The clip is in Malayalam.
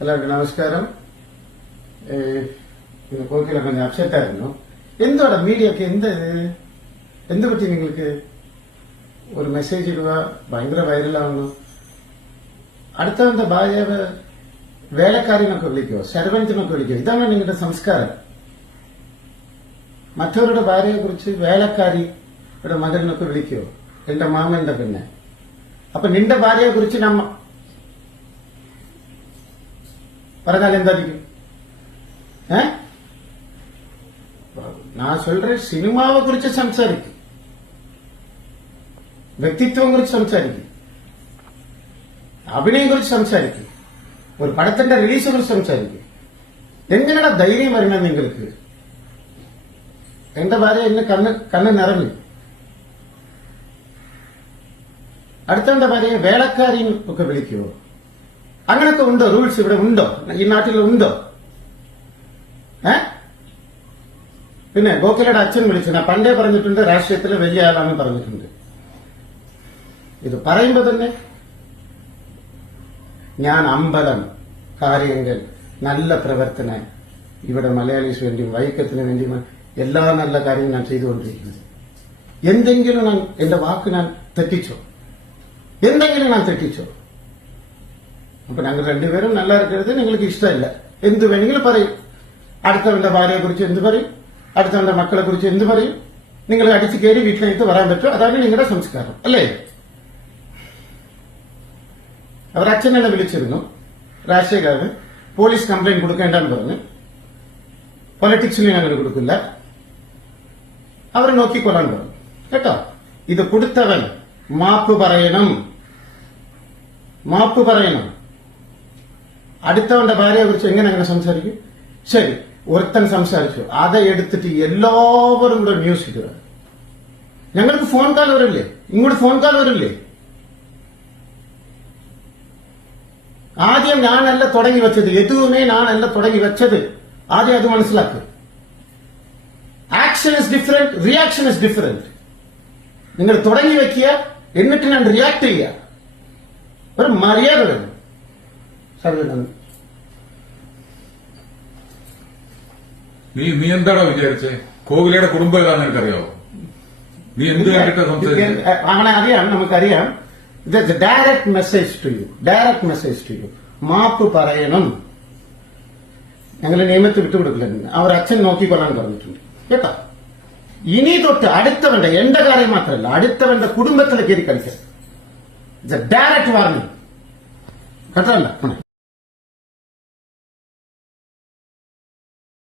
എല്ലാവർക്കും നമസ്കാരം. കോക്കില கொஞ்சம் അപ്സെറ്റ് ആയിരുന്നു. എന്താണ് മീഡിയക്ക് എന്ത് പറ്റി? നിങ്ങൾക്ക് ഒരു മെസ്സേജ് ഇടുക, ഭയങ്കര വൈറലാവുന്നു. അടുത്തവന്റെ ഭാര്യയെ വേലക്കാരിനൊക്കെ വിളിക്കുമോ, സെർവന്റിനൊക്കെ വിളിക്കുമോ? ഇതാണ് നിങ്ങളുടെ സംസ്കാരം. മറ്റവരുടെ ഭാര്യയെ കുറിച്ച് വേലക്കാരിയുടെ മകനൊക്കെ വിളിക്കുമോ? എന്റെ മാമന്റെ പിന്നെ. അപ്പൊ നിന്റെ ഭാര്യയെ കുറിച്ച് നമ്മ പറഞ്ഞാൽ എന്തായിരിക്കും? நான் சொல்றேன், சினிமாவை குறிச்சு സംസാരിക്കും, വ്യക്തിത്വം കുറിച്ച് സംസാരിക്കും, അഭിനയം കുറിച്ച് സംസാരിക്കും, ഒരു പടത്തിന്റെ റിലീസിനെ കുറിച്ച് സംസാരിക്കും. എങ്ങനെയാണ് ധൈര്യം വരുന്നത് നിങ്ങൾക്ക്? എന്റെ ഭാര്യ എന്നെ കണ്ണ് നിറഞ്ഞു. അടുത്തവന്റെ ഭാര്യയെ വേലക്കാരിയും ഒക്കെ വിളിക്കുവോ? അങ്ങനൊക്കെ ഉണ്ടോ? റൂൾസ് ഇവിടെ ഉണ്ടോ? ഈ നാട്ടിൽ ഉണ്ടോ? പിന്നെ ഗോഖലെയുടെ അച്ഛൻ വിളിച്ചു. ഞാൻ പണ്ടേ പറഞ്ഞിട്ടുണ്ട്, രാഷ്ട്രീയത്തിലെ വലിയ ആളാണെന്ന് പറഞ്ഞിട്ടുണ്ട്. ഇത് പറയുമ്പോ തന്നെ ഞാൻ അമ്പലം, കാര്യങ്ങൾ, നല്ല പ്രവർത്തനം, ഇവിടെ മലയാളീസ് വേണ്ടിയും വൈക്കത്തിന് വേണ്ടിയും എല്ലാ നല്ല കാര്യങ്ങളും ഞാൻ ചെയ്തുകൊണ്ടിരിക്കുന്നത്. എന്തെങ്കിലും ഞാൻ എന്റെ വാക്ക് ഞാൻ തെറ്റിച്ചോ? എന്തെങ്കിലും ഞാൻ തെറ്റിച്ചോ? അപ്പൊ ഞങ്ങൾ രണ്ടുപേരും നല്ല ഇരിക്കരുത്. നിങ്ങൾക്ക് ഇഷ്ടമില്ല, എന്ത് വേണമെങ്കിലും പറയും. അടുത്തവന്റെ ഭാര്യയെ കുറിച്ച് എന്ത് പറയും, അടുത്തവന്റെ മക്കളെ കുറിച്ച് എന്ത് പറയും? നിങ്ങൾ അടിച്ചു കയറി വീട്ടിലേക്ക് വരാൻ പറ്റും. അതാണ് നിങ്ങളുടെ സംസ്കാരം, അല്ലേ? അവർ അച്ഛൻ എന്നെ വിളിച്ചിരുന്നു. രാഷ്ട്രീയക്കാരന് പോലീസ് കംപ്ലൈന്റ് കൊടുക്കേണ്ടെന്ന് പറഞ്ഞു. പൊളിറ്റിക്സിന് ഞങ്ങൾ കൊടുക്കില്ല, അവർ നോക്കിക്കൊള്ളാൻ പറഞ്ഞു. കേട്ടോ, ഇത് കൊടുത്തവൻ മാപ്പ് പറയണം, മാപ്പ് പറയണം. അടുത്തവന്റെ ഭാര്യയെ കുറിച്ച് എങ്ങനെ സംസാരിക്കും? ശരി, ഒരുത്തൻ സംസാരിച്ചു, அதை എടുത്തിട്ട് എല്ലാവരും കൂടെ ന്യൂസ് ഇടുക. ഞങ്ങൾക്ക് ഫോൺ കാൽ വരില്ലേ? ഇങ്ങോട്ട് ഫോൺ കാൽ വരില്ലേ? ആദ്യം ഞാനല്ല തുടങ്ങി വെച്ചത്, എതുവുമേ ഞാനല്ല തുടങ്ങി വെച്ചത്. ആദ്യം അത് മനസ്സിലാക്കുക. Action is different, reaction is different. നിങ്ങൾ തുടങ്ങി വെക്കുക, എന്നിട്ട് ഞാൻ റിയാക്ട് ചെയ്യുക. ഒരു മര്യാദ വേണം. സർവേ നന്ദി. നീ എന്താണോ വിചാരിച്ചേ? കോകിലയുടെ കുടുംബം ഏതാണെന്ന് എനിക്കറിയാവോ? നീ എന്ത് കണ്ടിട്ടാ സംസാരിച്ചത്? അവനെ അറിയാം, നമുക്കറിയാം. Direct message to you, direct message to you. മാപ്പ് പറയണം. ഞങ്ങൾ നിയമത്തിൽ വിട്ടുകൊടുക്കില്ല. അവർ അച്ഛൻ നോക്കിക്കൊള്ളാൻ പറഞ്ഞിട്ടുണ്ട്. കേട്ടോ, ഇനി തൊട്ട് അടുത്തവന്റെ, എന്റെ കാര്യം മാത്രമല്ല, അടുത്തവന്റെ കുടുംബത്തിൽ കയറി കളിക്കരുത്. Direct warning. കേട്ടല്ല?